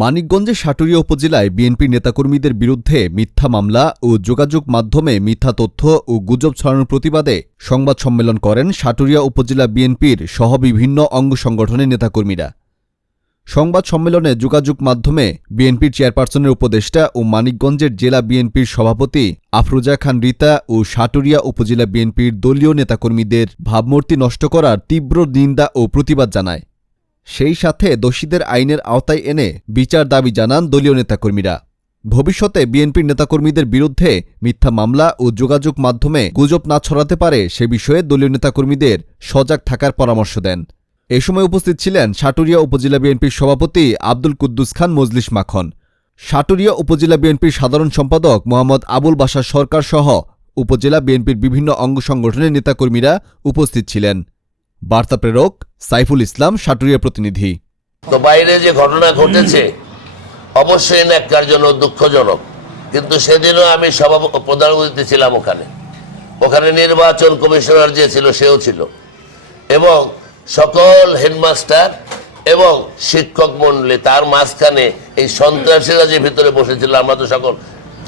মানিকগঞ্জের সাটুরিয়া উপজেলায় বিএনপি নেতাকর্মীদের বিরুদ্ধে মিথ্যা মামলা ও যোগাযোগ মাধ্যমে মিথ্যা তথ্য ও গুজব ছড়ানোর প্রতিবাদে সংবাদ সম্মেলন করেন সাটুরিয়া উপজেলা বিএনপির সহ বিভিন্ন অঙ্গ সংগঠনের নেতাকর্মীরা। সংবাদ সম্মেলনে যোগাযোগ মাধ্যমে বিএনপির চেয়ারপারসনের উপদেষ্টা ও মানিকগঞ্জের জেলা বিএনপির সভাপতি আফরোজা খান রিতা ও সাটুরিয়া উপজেলা বিএনপির দলীয় নেতাকর্মীদের ভাবমূর্তি নষ্ট করার তীব্র নিন্দা ও প্রতিবাদ জানায়। সেই সাথে দোষীদের আইনের আওতায় এনে বিচার দাবি জানান দলীয় নেতাকর্মীরা। ভবিষ্যতে বিএনপির নেতাকর্মীদের বিরুদ্ধে মিথ্যা মামলা ও যোগাযোগ মাধ্যমে গুজব না ছড়াতে পারে সে বিষয়ে দলীয় নেতাকর্মীদের সজাগ থাকার পরামর্শ দেন। এ সময় উপস্থিত ছিলেন সাটুরিয়া উপজেলা বিএনপির সভাপতি আব্দুল কুদ্দুস খান মজলিস মাখন। সাটুরিয়া উপজেলা বিএনপির সাধারণ সম্পাদক মোহাম্মদ আবুল বাসার সরকার সহ উপজেলা বিএনপির বিভিন্ন অঙ্গ সংগঠনের নেতাকর্মীরা উপস্থিত ছিলেন। বার্তা প্রেরক সাইফুল ইসলাম সাটুরিয়া প্রতিনিধি। তো বাইরে যে ঘটনা ঘটেছে অবশ্যই ন্যাক্কারজনক দুঃখজনক। কিন্তু সেদিনও আমি সভা প্রধান অতিথি ছিলাম ওখানে। ওখানে নির্বাচন কমিশনার যে ছিল সেও ছিল। এবং সকল হেডমাস্টার এবং শিক্ষক মণ্ডলী তার মাঝখানে এই সন্ত্রাসীরা যে ভিতরে বসেছিল আমরা তো সকল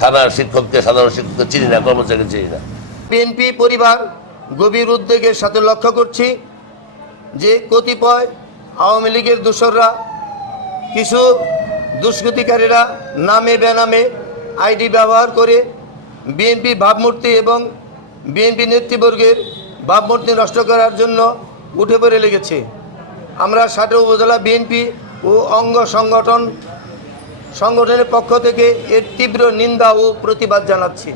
থানার শিক্ষককে সাধারণ শিক্ষককে চিনি না কর্মচারীকে চিনি না। বিএনপি পরিবার গভীর উদ্বেগের সাথে লক্ষ্য করছি। যে কতিপয় আওয়ামী লীগের দোসররা, কিছু দুষ্কৃতিকারীরা নামে বেনামে আইডি ব্যবহার করে বিএনপি ভাবমূর্তি এবং বিএনপি নেতৃবর্গের ভাবমূর্তি নষ্ট করার জন্য উঠে পড়ে লেগেছে। আমরা ষাটে উপজেলা বিএনপি ও অঙ্গ সংগঠন, সংগঠনের পক্ষ থেকে এর তীব্র নিন্দা ও প্রতিবাদ জানাচ্ছি।